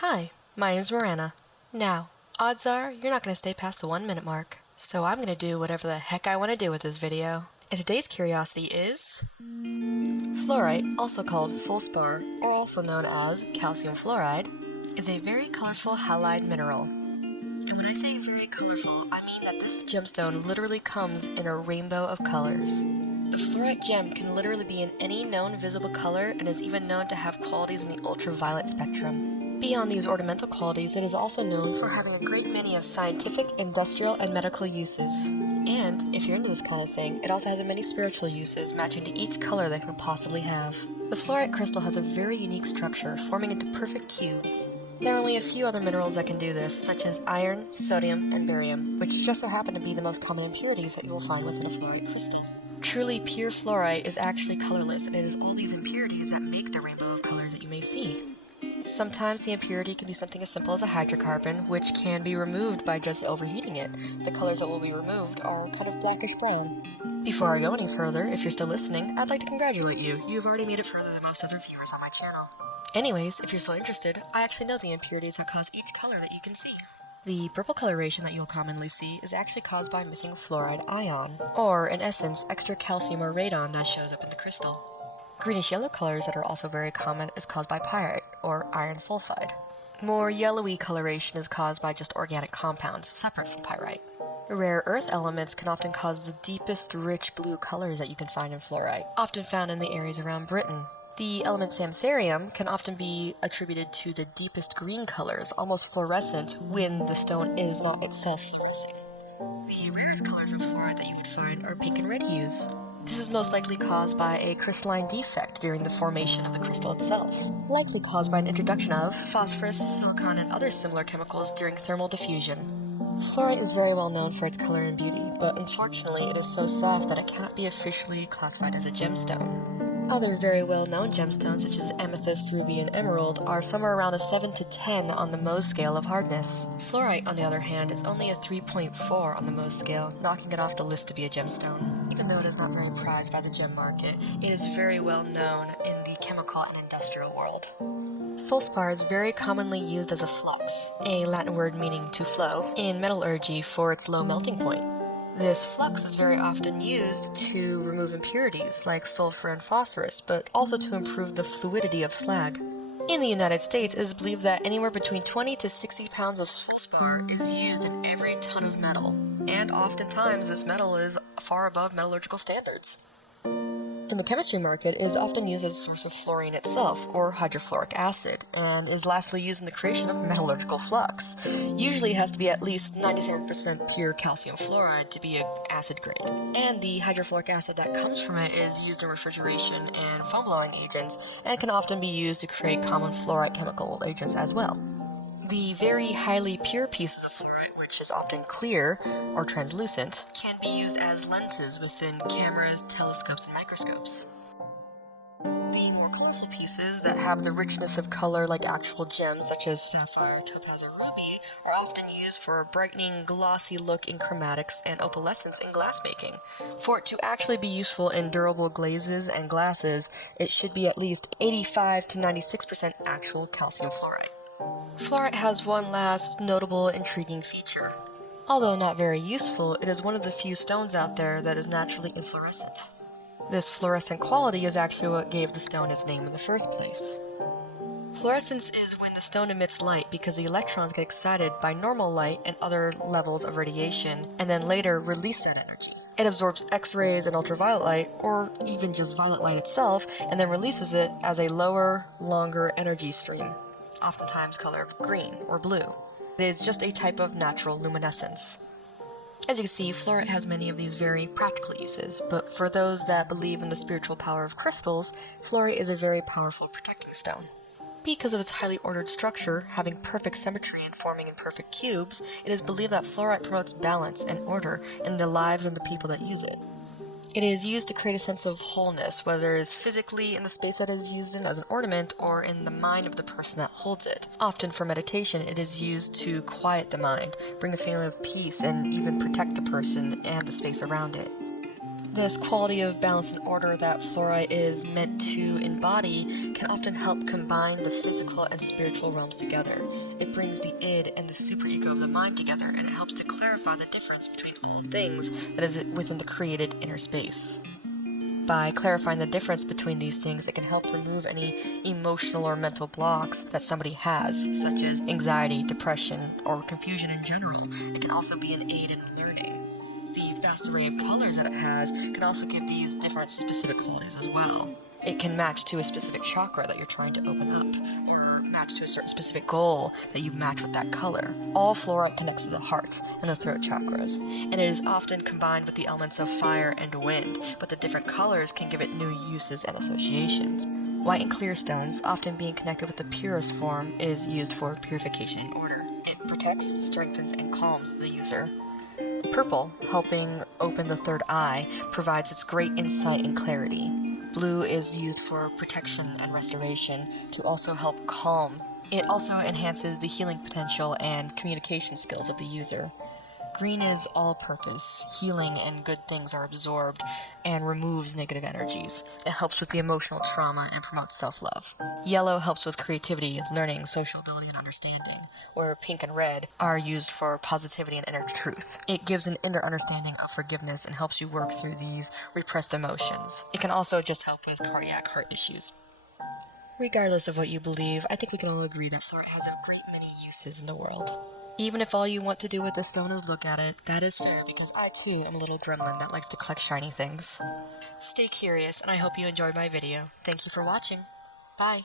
Hi, my name's Miranda. Now, odds are you're not going to stay past the 1 minute mark, so I'm going to do whatever the heck I want to do with this video. And today's curiosity is fluorite, also called feldspar, or also known as calcium fluoride, is a very colorful halide mineral. And when I say very colorful, I mean that this gemstone literally comes in a rainbow of colors. The fluorite gem can literally be in any known visible color and is even known to have qualities in the ultraviolet spectrum. Beyond these ornamental qualities, it is also known for having a great many of scientific, industrial, and medical uses. And, if you're into this kind of thing, it also has many spiritual uses matching to each color that it can possibly have. The fluorite crystal has a very unique structure, forming into perfect cubes. There are only a few other minerals that can do this, such as iron, sodium, and barium, which just so happen to be the most common impurities that you will find within a fluorite crystal. Truly pure fluorite is actually colorless, and it is all these impurities that make the rainbow of colors that you may see. Sometimes the impurity can be something as simple as a hydrocarbon, which can be removed by just overheating it. The colors that will be removed are kind of blackish brown. Before I go any further, if you're still listening, I'd like to congratulate you. You've already made it further than most other viewers on my channel. Anyways, if you're still interested, I actually know the impurities that cause each color that you can see. The purple coloration that you'll commonly see is actually caused by missing fluoride ion, or in essence, extra calcium or radon that shows up in the crystal. Greenish-yellow colors that are also very common is caused by pyrite, or iron sulfide. More yellowy coloration is caused by just organic compounds, separate from pyrite. Rare earth elements can often cause the deepest, rich blue colors that you can find in fluorite, often found in the areas around Britain. The element samsarium can often be attributed to the deepest green colors, almost fluorescent, when the stone is not itself fluorescing. The rarest colors of fluorite that you would find are pink and red hues. This is most likely caused by a crystalline defect during the formation of the crystal itself, likely caused by an introduction of phosphorus, silicon, and other similar chemicals during thermal diffusion. Fluorite is very well known for its color and beauty, but unfortunately it is so soft that it cannot be officially classified as a gemstone. Other very well-known gemstones such as amethyst, ruby, and emerald are somewhere around a 7 to 10 on the Mohs scale of hardness. Fluorite, on the other hand, is only a 3.4 on the Mohs scale, knocking it off the list to be a gemstone. Even though it is not very prized by the gem market, it is very well known in the chemical and industrial world. Feldspar is very commonly used as a flux, a Latin word meaning to flow, in metallurgy for its low melting point. This flux is very often used to remove impurities like sulfur and phosphorus, but also to improve the fluidity of slag. In the United States, it is believed that anywhere between 20 to 60 pounds of feldspar is used in every ton of metal, and oftentimes this metal is far above metallurgical standards. In the chemistry market, it is often used as a source of fluorine itself, or hydrofluoric acid, and is lastly used in the creation of metallurgical flux. Usually it has to be at least 97% pure calcium fluoride to be an acid grade. And the hydrofluoric acid that comes from it is used in refrigeration and foam blowing agents, and can often be used to create common fluorite chemical agents as well. The very highly pure pieces of fluorite, which is often clear or translucent, can be used as lenses within cameras, telescopes, and microscopes. The more colorful pieces that have the richness of color like actual gems such as sapphire, topaz, or ruby are often used for a brightening, glossy look in chromatics and opalescence in glass making. For it to actually be useful in durable glazes and glasses, it should be at least 85 to 96% actual calcium fluoride. Fluorite has one last notable intriguing feature. Although not very useful, it is one of the few stones out there that is naturally inflorescent. This fluorescent quality is actually what gave the stone its name in the first place. Fluorescence is when the stone emits light because the electrons get excited by normal light and other levels of radiation, and then later release that energy. It absorbs X-rays and ultraviolet light, or even just violet light itself, and then releases it as a lower, longer energy stream, oftentimes color green or blue. It is just a type of natural luminescence. As you can see, fluorite has many of these very practical uses, but for those that believe in the spiritual power of crystals, fluorite is a very powerful protecting stone. Because of its highly ordered structure, having perfect symmetry and forming in perfect cubes, it is believed that fluorite promotes balance and order in the lives of the people that use it. It is used to create a sense of wholeness, whether it is physically in the space that it is used in as an ornament or in the mind of the person that holds it. Often for meditation, it is used to quiet the mind, bring a feeling of peace, and even protect the person and the space around it. This quality of balance and order that fluorite is meant to embody can often help combine the physical and spiritual realms together. It brings the id and the superego of the mind together, and it helps to clarify the difference between all things that is within the created inner space. By clarifying the difference between these things, it can help remove any emotional or mental blocks that somebody has, such as anxiety, depression, or confusion in general. It can also be an aid in learning. The vast array of colors that it has can also give these different specific qualities as well. It can match to a specific chakra that you're trying to open up, or match to a certain specific goal that you match with that color. All fluorite connects to the heart and the throat chakras, and it is often combined with the elements of fire and wind, but the different colors can give it new uses and associations. White and clear stones, often being connected with the purest form, is used for purification and order. It protects, strengthens, and calms the user. Purple, helping open the third eye, provides its great insight and clarity. Blue is used for protection and restoration to also help calm. It also enhances the healing potential and communication skills of the user. Green is all-purpose. Healing and good things are absorbed and removes negative energies. It helps with the emotional trauma and promotes self-love. Yellow helps with creativity, learning, social ability, and understanding, where pink and red are used for positivity and inner truth. It gives an inner understanding of forgiveness and helps you work through these repressed emotions. It can also just help with cardiac heart issues. Regardless of what you believe, I think we can all agree that fluorite has a great many uses in the world. Even if all you want to do with this stone is look at it, that is fair, because I too am a little gremlin that likes to collect shiny things. Stay curious, and I hope you enjoyed my video. Thank you for watching. Bye.